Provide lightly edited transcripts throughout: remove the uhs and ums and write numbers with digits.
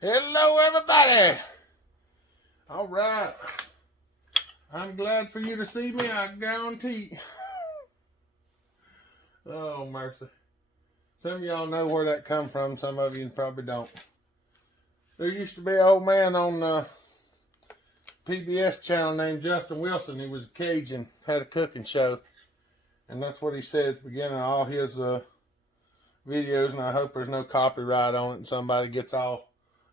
Hello, everybody. All right. I'm glad for you to see me, I guarantee. Oh, mercy. Some of y'all know where that come from. Some of you probably don't. There used to be an old man on the PBS channel named Justin Wilson. He was a Cajun, had a cooking show. And that's what he said at the beginning of all his videos. And I hope there's no copyright on it and somebody gets all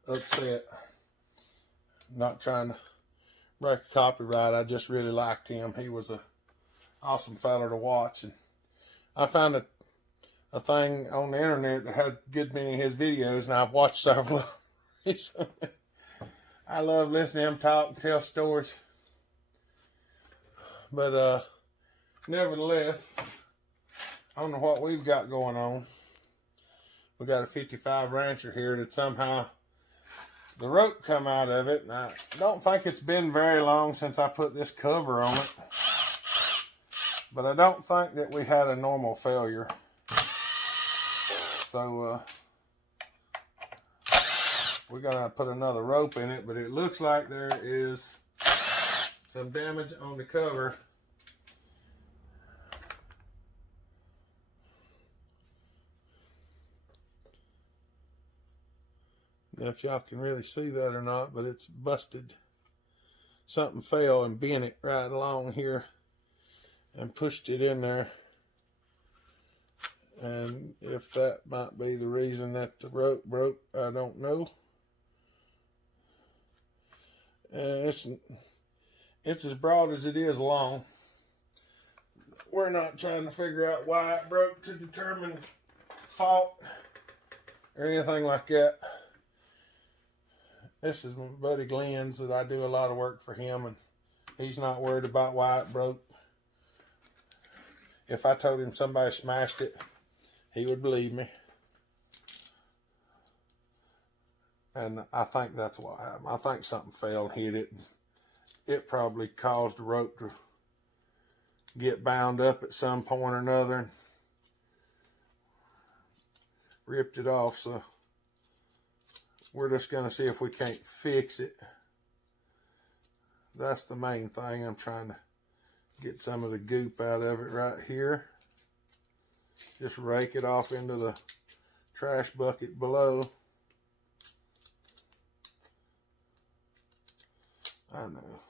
upset. I'm not trying to break a copyright. I just really liked him. He was an awesome fella to watch. And I found a thing on the internet that had a good many of his videos, and I've watched several of them recently. I love listening to him talk and tell stories. But nevertheless, I don't know what we've got going on. We got a 55 Rancher here that somehow the rope come out of it, and I don't think it's been very long since I put this cover on it. But I don't think that we had a normal failure. So we're gonna put another rope in it, but it looks like there is some damage on the cover. Now, if y'all can really see that or not, but it's busted. Something fell and bent it right along here and pushed it in there. And if that might be the reason that the rope broke, I don't know. It's as broad as it is long. We're not trying to figure out why it broke to determine fault or anything like that. This is my buddy Glenn's that I do a lot of work for him, and he's not worried about why it broke. If I told him somebody smashed it, he would believe me. And I think that's what happened. I think something fell and hit it. It probably caused the rope to get bound up at some point or another and ripped it off. So we're just going to see if we can't fix it. That's the main thing. I'm trying to get some of the goop out of it right here. Just rake it off into the trash bucket below. I know.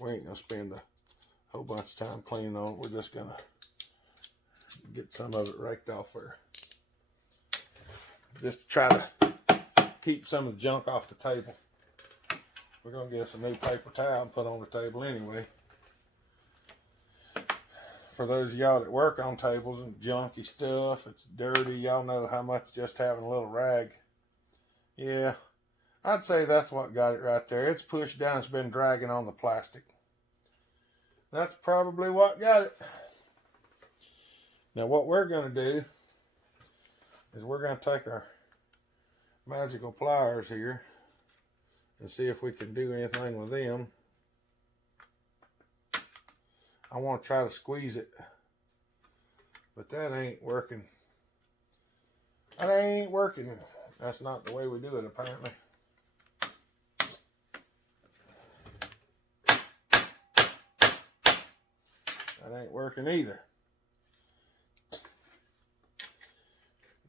We ain't going to spend a whole bunch of time cleaning on it. We're just going to get some of it raked off there. Just to try to keep some of the junk off the table. We're going to get us a new paper towel and put on the table anyway. For those of y'all that work on tables and junky stuff, it's dirty. Y'all know how much just having a little rag. Yeah, I'd say that's what got it right there. It's pushed down. It's been dragging on the plastic. That's probably what got it. Now what we're going to do is we're going to take our magical pliers here and see if we can do anything with them. I want to try to squeeze it, but that ain't working. That ain't working. That's not the way we do it, apparently. That ain't working either.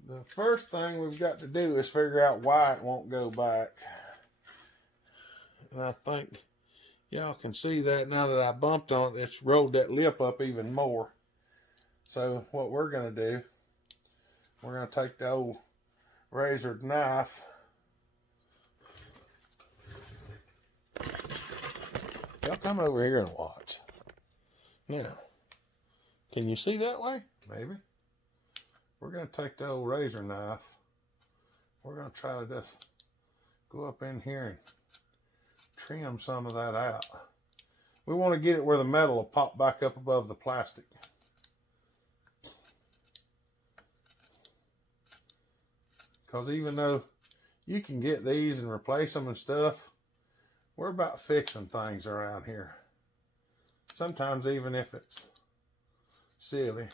The first thing we've got to do is figure out why it won't go back. And I think y'all can see that now that I bumped on it, it's rolled that lip up even more. So what we're going to do, we're going to take the old razored knife. Y'all come over here and watch. Now, can you see that way? Maybe. We're going to take the old razor knife. We're going to try to just go up in here and trim some of that out. We want to get it where the metal will pop back up above the plastic. Because even though you can get these and replace them and stuff, we're about fixing things around here. Sometimes even if it's silly.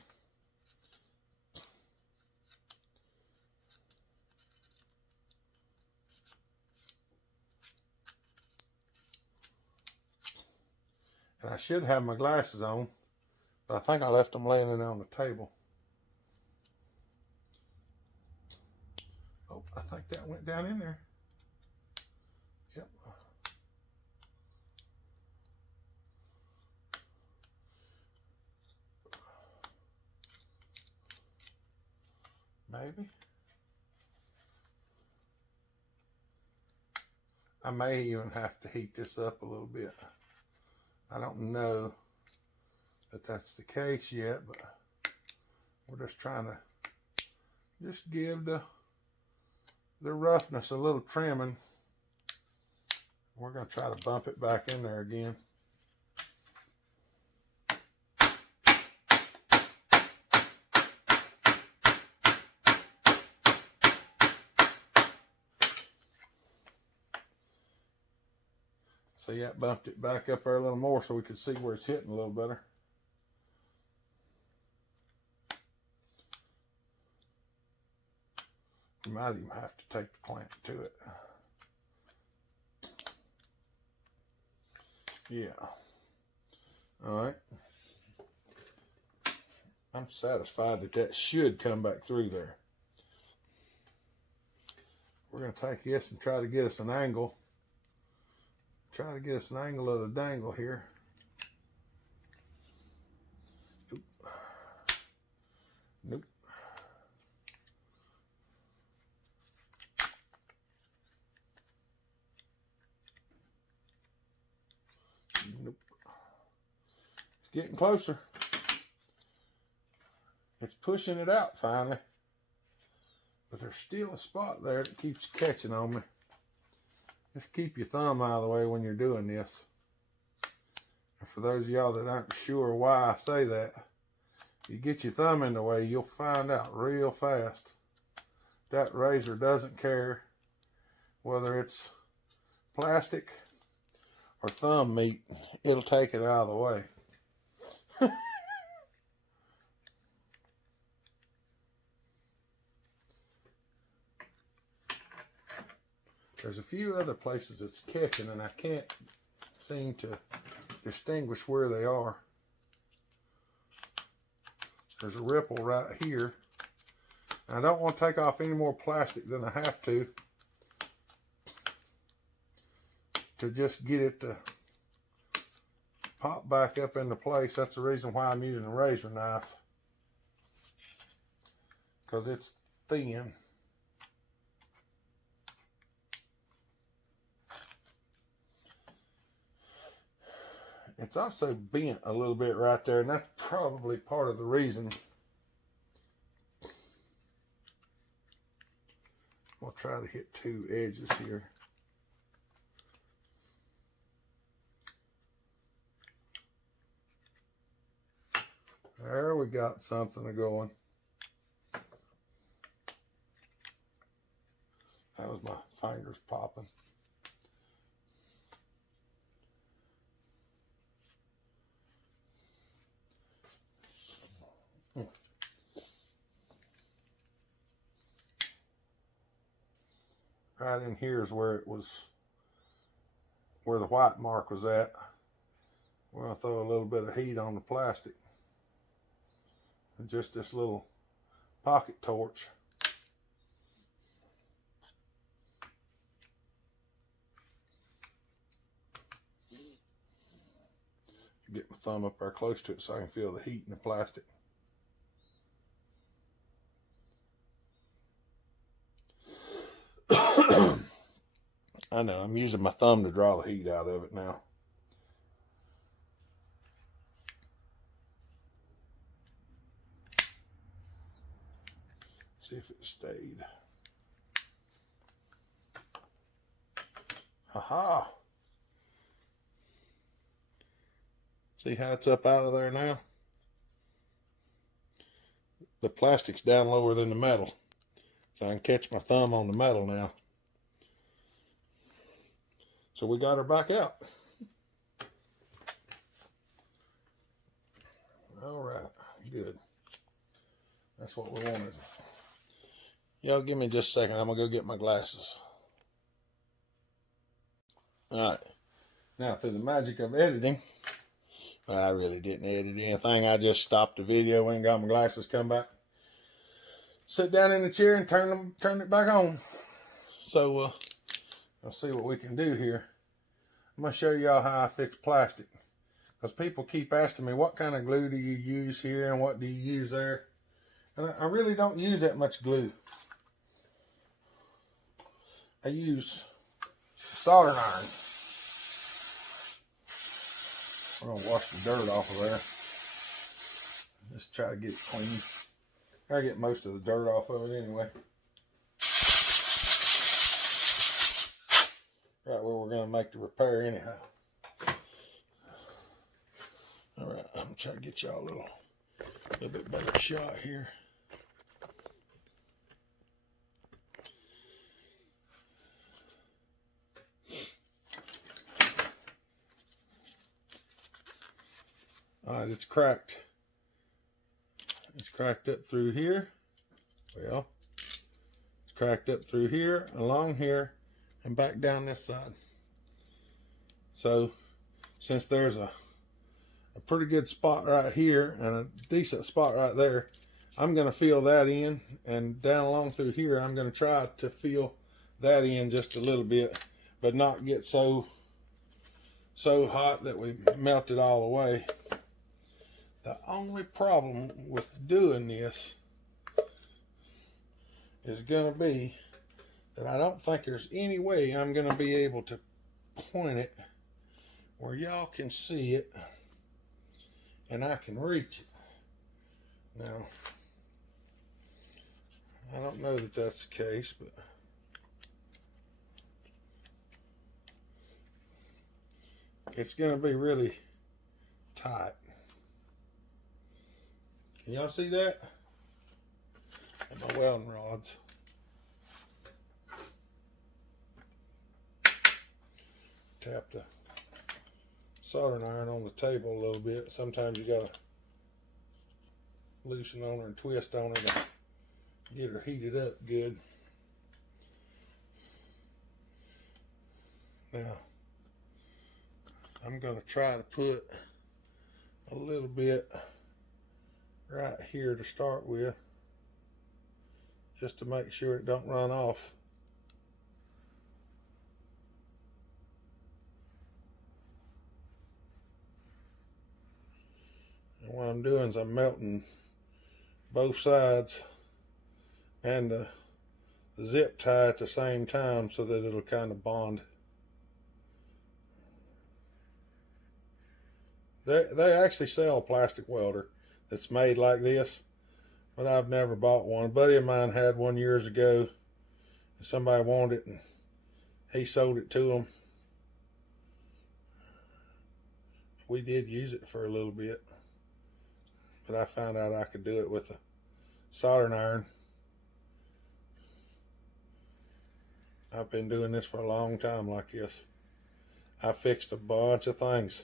And I should have my glasses on, but I think I left them laying on the table. Oh, I think that went down in there. Yep. Maybe. I may even have to heat this up a little bit. I don't know that that's the case yet, but we're just trying to just give the roughness a little trimming. We're going to try to bump it back in there again. So yeah, bumped it back up there a little more so we could see where it's hitting a little better. You might even have to take the clamp to it. Yeah. All right. I'm satisfied that that should come back through there. We're going to take this and try to get us an angle. Try to get us an angle of the dangle here. Nope. Nope. Nope. It's getting closer. It's pushing it out finally. But there's still a spot there that keeps catching on me. Just keep your thumb out of the way when you're doing this. And for those of y'all that aren't sure why I say that, if you get your thumb in the way, you'll find out real fast. That razor doesn't care whether it's plastic or thumb meat. It'll take it out of the way. There's a few other places it's catching, and I can't seem to distinguish where they are. There's a ripple right here. I don't want to take off any more plastic than I have to just get it to pop back up into place. That's the reason why I'm using a razor knife, because it's thin. It's also bent a little bit right there, and that's probably part of the reason. We'll try to hit two edges here. There we got something going. That was my fingers popping. Right in here is where it was, where the white mark was at. We're going to throw a little bit of heat on the plastic. And just this little pocket torch. Get my thumb up there close to it so I can feel the heat in the plastic. I know, I'm using my thumb to draw the heat out of it now. See if it stayed. Ha-ha. See how it's up out of there now? The plastic's down lower than the metal. So I can catch my thumb on the metal now. So we got her back out. All right, good. That's what we wanted. Y'all give me just a second. I'm gonna go get my glasses. All right. Now, through the magic of editing, I really didn't edit anything. I just stopped the video, went and got my glasses, come back, sit down in the chair and turn it back on. So let's see what we can do here. I'm going to show y'all how I fix plastic. Because people keep asking me, what kind of glue do you use here and what do you use there? And I really don't use that much glue. I use soldering iron. I'm going to wash the dirt off of there. Just try to get it clean. I get most of the dirt off of it anyway. Right where we're going to make the repair anyhow. Alright, I'm trying to get y'all a little bit better shot here. Alright, it's cracked. It's cracked up through here. Well, it's cracked up through here, along here, and back down this side. So, since there's a pretty good spot right here and a decent spot right there, I'm going to fill that in, and down along through here I'm going to try to fill that in just a little bit, but not get so hot that we melt it all away. The only problem with doing this is going to be that I don't think there's any way I'm going to be able to point it where y'all can see it and I can reach it. Now, I don't know that that's the case, but it's going to be really tight. Can y'all see that? And my welding rods. Tap the soldering iron on the table a little bit. Sometimes you gotta loosen on her and twist on her to get her heated up good. Now, I'm gonna try to put a little bit right here to start with, just to make sure it don't run off. And what I'm doing is I'm melting both sides and the zip tie at the same time so that it'll kind of bond. They actually sell a plastic welder that's made like this, but I've never bought one. A buddy of mine had one years ago, and somebody wanted it, and he sold it to them. We did use it for a little bit, but I found out I could do it with a soldering iron. I've been doing this for a long time like this. I fixed a bunch of things.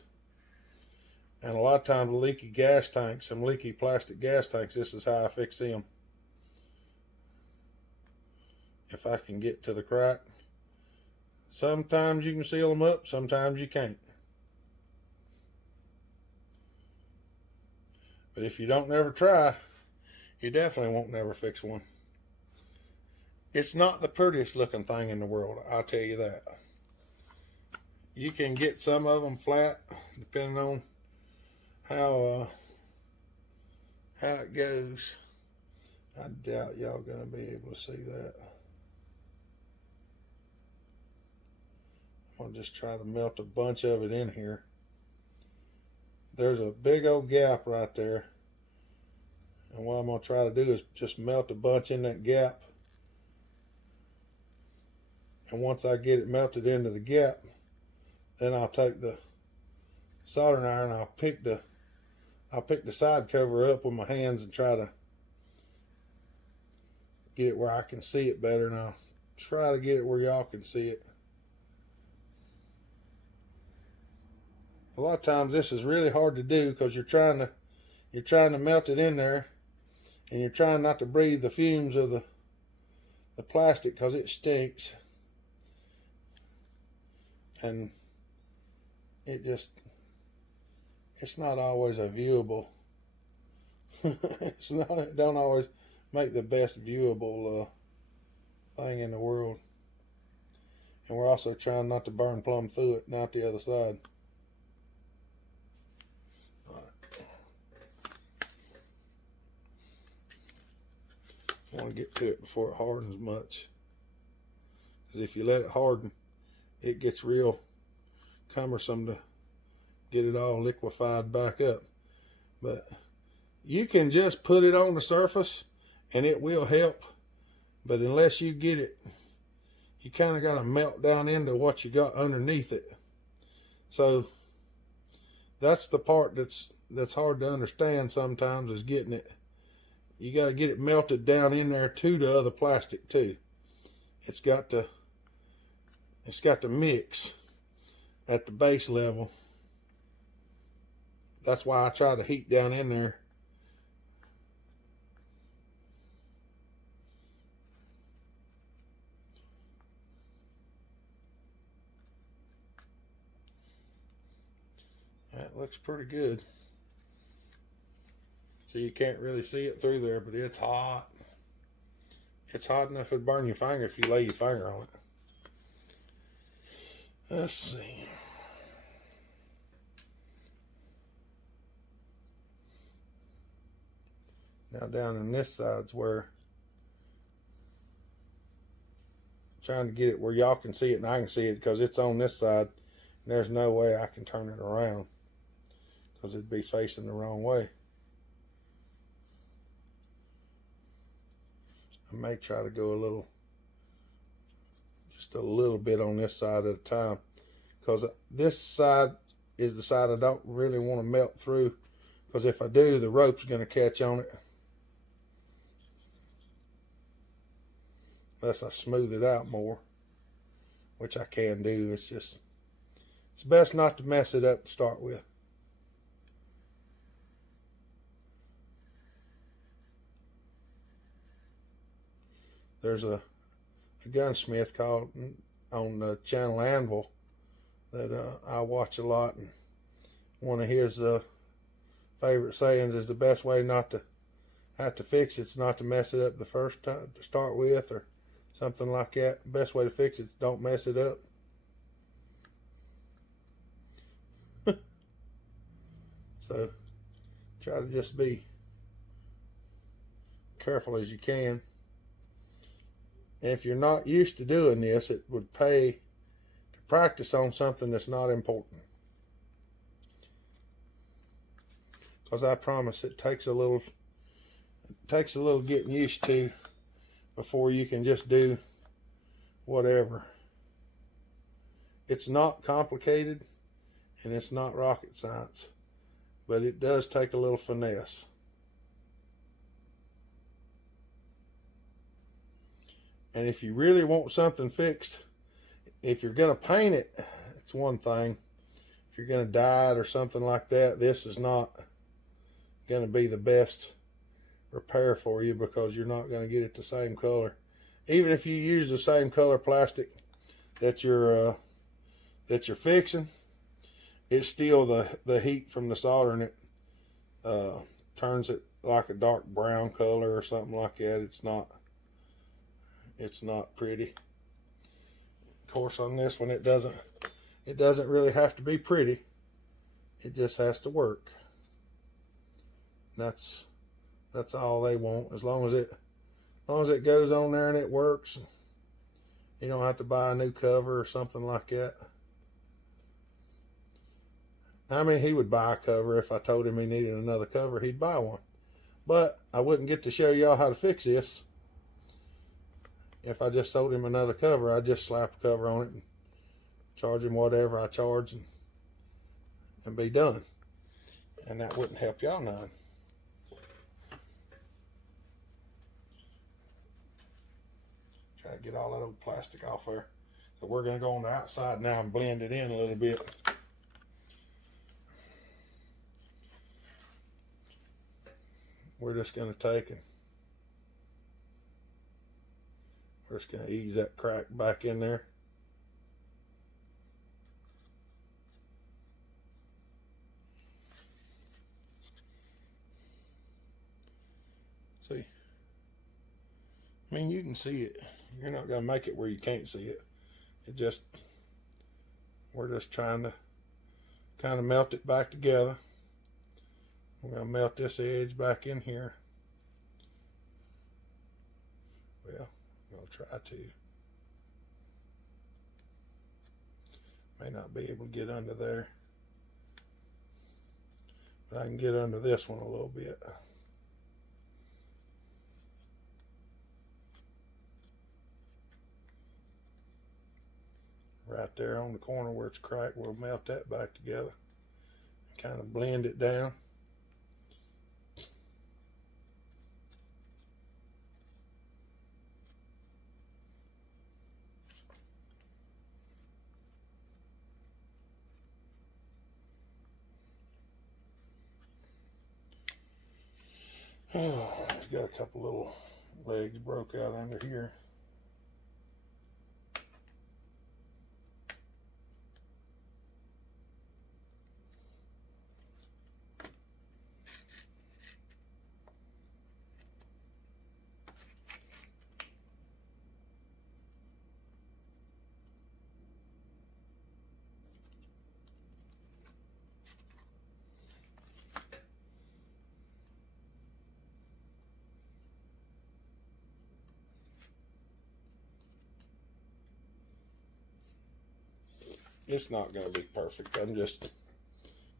And a lot of times leaky gas tanks, some leaky plastic gas tanks, this is how I fix them. If I can get to the crack. Sometimes you can seal them up, sometimes you can't. But if you don't never try, you definitely won't never fix one. It's not the prettiest looking thing in the world, I'll tell you that. You can get some of them flat, depending on how it goes. I doubt y'all gonna be able to see that. I'll just try to melt a bunch of it in here. There's a big old gap right there, and what I'm gonna try to do is just melt a bunch in that gap. And once I get it melted into the gap, then I'll take the soldering iron, I'll pick the side cover up with my hands and try to get it where I can see it better, and I'll try to get it where y'all can see it. A lot of times this is really hard to do because you're trying to melt it in there, and you're trying not to breathe the fumes of the plastic because it stinks, and it it's not always a viewable. It don't always make the best viewable thing in the world. And we're also trying not to burn plumb through it, not the other side. I want to get to it before it hardens much. Because if you let it harden, it gets real cumbersome to get it all liquefied back up. But you can just put it on the surface and it will help. But unless you get it, you kind of got to melt down into what you got underneath it. So that's the part that's hard to understand sometimes, is getting it. You got to get it melted down in there to the other plastic too. It's got to mix at the base level. That's why I try to heat down in there. That looks pretty good. So you can't really see it through there, but it's hot. It's hot enough it'd burn your finger if you lay your finger on it. Let's see. Now down in this side's where I'm trying to get it where y'all can see it and I can see it, because it's on this side and there's no way I can turn it around because it'd be facing the wrong way. I may try to go just a little bit on this side at a time, because this side is the side I don't really want to melt through, because if I do, the rope's going to catch on it unless I smooth it out more, which I can do. It's best not to mess it up to start with. There's a gunsmith called on the channel Anvil that I watch a lot, and one of his favorite sayings is the best way not to have to fix it's not to mess it up the first time to start with, or something like that. The best way to fix it is don't mess it up. So try to just be careful as you can. And if you're not used to doing this, it would pay to practice on something that's not important. Because I promise it takes a little getting used to before you can just do whatever. It's not complicated and it's not rocket science, but it does take a little finesse. And if you really want something fixed, if you're going to paint it, it's one thing. If you're going to dye it or something like that, this is not going to be the best repair for you, because you're not going to get it the same color. Even if you use the same color plastic that you're fixing, it's still the heat from the soldering it turns it like a dark brown color or something like that. It's not pretty. Of course, on this one it doesn't really have to be pretty. It just has to work. And that's all they want. As long as it goes on there and it works, you don't have to buy a new cover or something like that. I mean, he would buy a cover. If I told him he needed another cover, he'd buy one. But I wouldn't get to show y'all how to fix this if I just sold him another cover. I'd just slap a cover on it and charge him whatever I charge and be done. And that wouldn't help y'all none. Try to get all that old plastic off there. So we're going to go on the outside now and blend it in a little bit. We're just going to take and we're just going to ease that crack back in there. I mean, you can see it. You're not going to make it where you can't see it. We're just trying to kind of melt it back together. We're going to melt this edge back in here. Well, I'm going to try to. May not be able to get under there, but I can get under this one a little bit. Right there on the corner where it's cracked, we'll melt that back together and kind of blend it down. Oh, it's got a couple little legs broke out under here. It's not going to be perfect. I'm just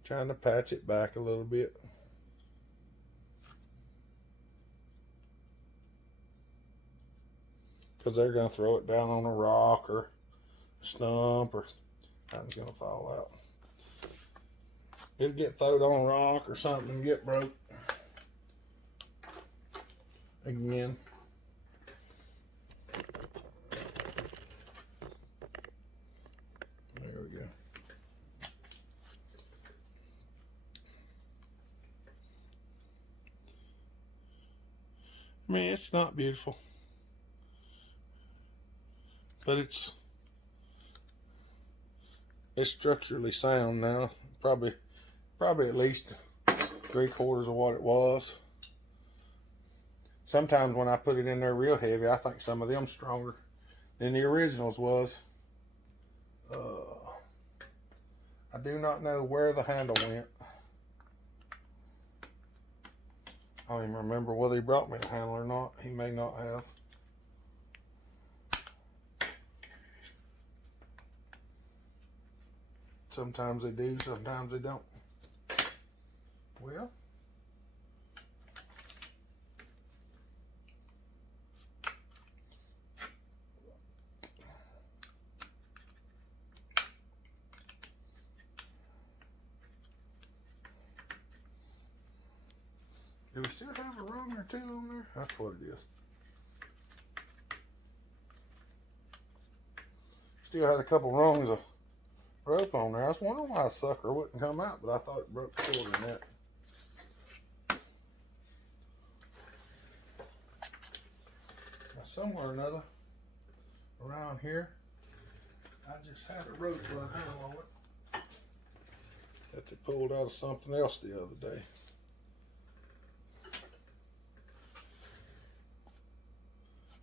trying to patch it back a little bit. Because they're going to throw it down on a rock or a stump or something's going to fall out. It'll get thrown on a rock or something and get broke again. There we go. I mean, it's not beautiful, but it's structurally sound now. Probably at least 3/4 of what it was. Sometimes when I put it in there real heavy, I think some of them stronger than the originals was. I do not know where the handle went. I don't even remember whether he brought me a handle or not. He may not have. Sometimes they do, sometimes they don't. Well, do we still have a rung or two on there? That's what it is. Still had a couple rungs of rope on there. I was wondering why a sucker wouldn't come out, but I thought it broke shorter than that. Now, somewhere or another around here, I just had a rope run handle on it that they pulled out of something else the other day.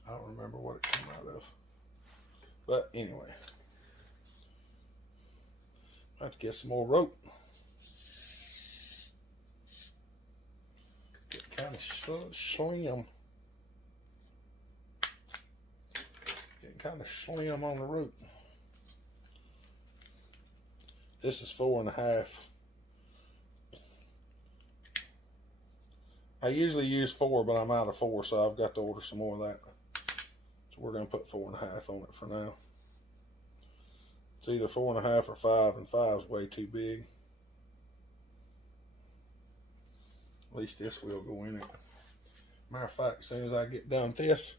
I don't remember what it came out of. But anyway, I have to get some more rope. Get kind of slim. Getting kind of slim on the rope. This is 4.5. I usually use 4, but I'm out of 4, so I've got to order some more of that. So we're going to put 4.5 on it for now. It's either 4.5 or 5, and 5 is way too big. At least this will go in it. Matter of fact, as soon as I get done with this,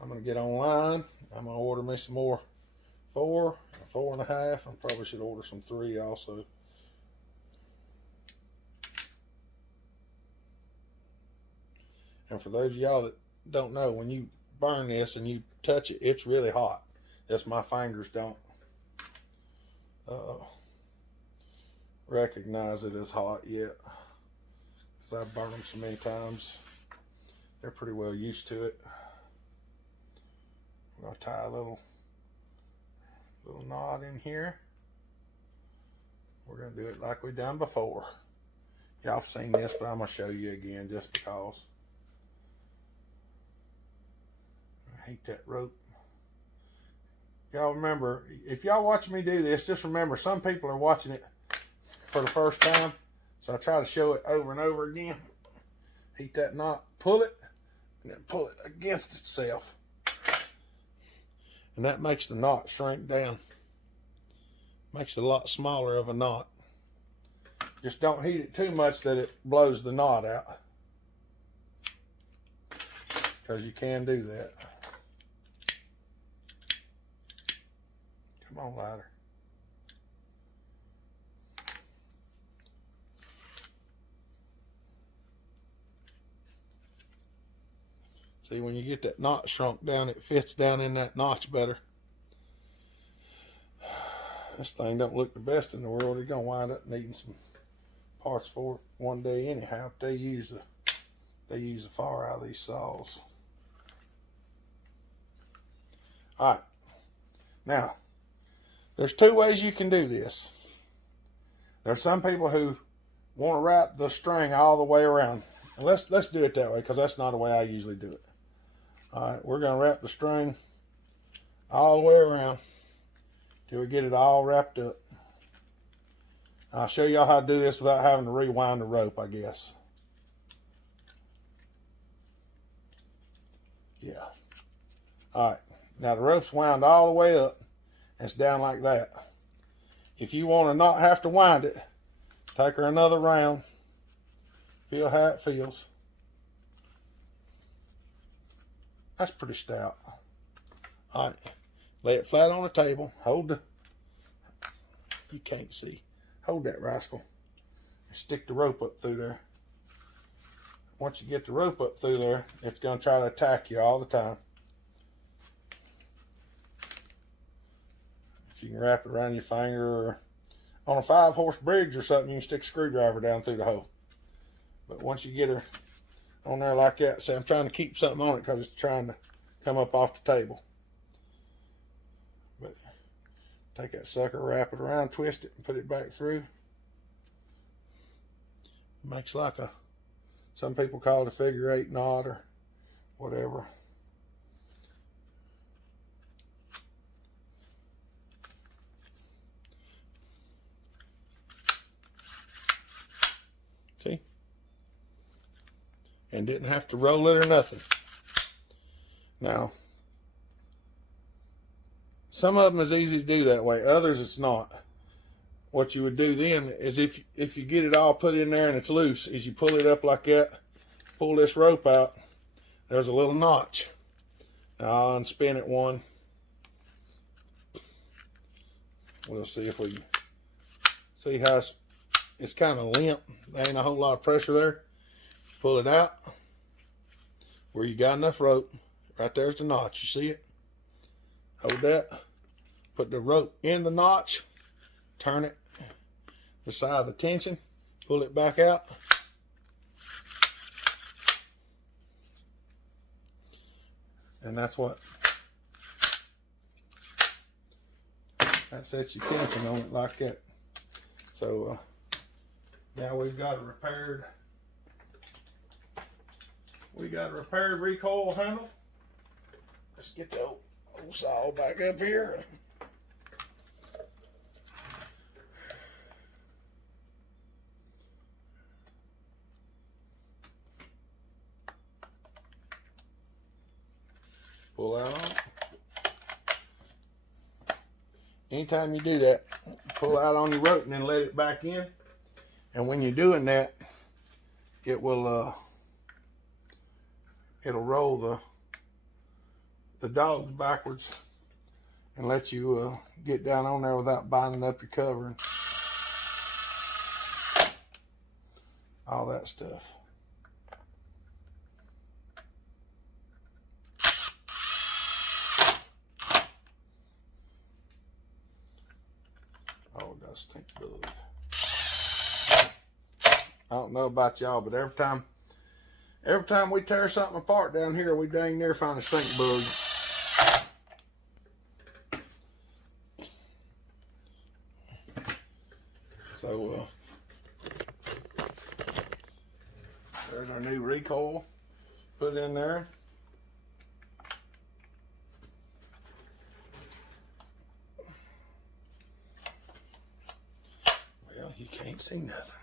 I'm going to get online. I'm going to order me some more 4 and 4.5. I probably should order some 3 also. And for those of y'all that don't know, when you burn this and you touch it, it's really hot. Just my fingers don't recognize it as hot yet, because I've burned them so many times. They're pretty well used to it. I'm going to tie a little knot in here. We're going to do it like we done before. Y'all have seen this, but I'm going to show you again just because. I hate that rope. Y'all remember, if y'all watch me do this, just remember some people are watching it for the first time. So I try to show it over and over again. Heat that knot, pull it, and then pull it against itself. And that makes the knot shrink down. Makes it a lot smaller of a knot. Just don't heat it too much that it blows the knot out. Because you can do that. Come on, ladder. See, when you get that knot shrunk down, it fits down in that notch better. This thing don't look the best in the world. It's gonna wind up needing some parts for it one day anyhow. But they use the far out of these saws. All right, now there's two ways you can do this. There's some people who want to wrap the string all the way around. And let's do it that way because that's not the way I usually do it. All right, we're going to wrap the string all the way around till we get it all wrapped up. I'll show y'all how to do this without having to rewind the rope, I guess. Yeah. All right, now the rope's wound all the way up. It's down like that. If you want to not have to wind it, take her another round. Feel how it feels. That's pretty stout. All right, lay it flat on the table. You can't see. Hold that rascal. And stick the rope up through there. Once you get the rope up through there, it's going to try to attack you all the time. If you can wrap it around your finger, or on a 5-horse bridge or something, you can stick a screwdriver down through the hole. But once you get her on there like that, see, I'm trying to keep something on it because it's trying to come up off the table. But take that sucker, wrap it around, twist it, and put it back through. Makes like some people call it a figure-8 knot or whatever. See? And didn't have to roll it or nothing. Now, some of them is easy to do that way. Others it's not. What you would do then is if you get it all put in there and it's loose, is you pull it up like that, pull this rope out, there's a little notch. Now I'll unspin it one. We'll see if we can see how it's kind of limp. There ain't a whole lot of pressure there. Pull it out where you got enough rope. Right there's the notch. You see it? Hold that. Put the rope in the notch. Turn it the side of the tension. Pull it back out. And that's what. That sets your tension on it like that. So now we've got a repaired. We got a repaired recoil handle. Let's get the old saw back up here. Pull that on. Anytime you do that, pull out on your rope and then let it back in. And when you're doing that, it will it'll roll the dogs backwards and let you get down on there without binding up your cover and all that stuff. Oh, got a stink bug. I don't know about y'all, but every time we tear something apart down here, we dang near find a stink bug. So there's our new recoil put in there. Well, you can't see nothing.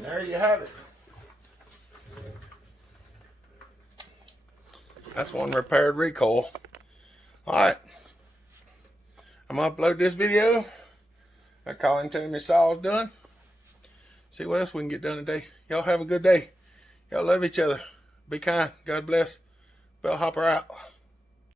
There you have it. That's one repaired recoil. Alright. I'm going to upload this video. I call him, tell him his saw's done. See what else we can get done today. Y'all have a good day. Y'all love each other. Be kind. God bless. Bellhopper out.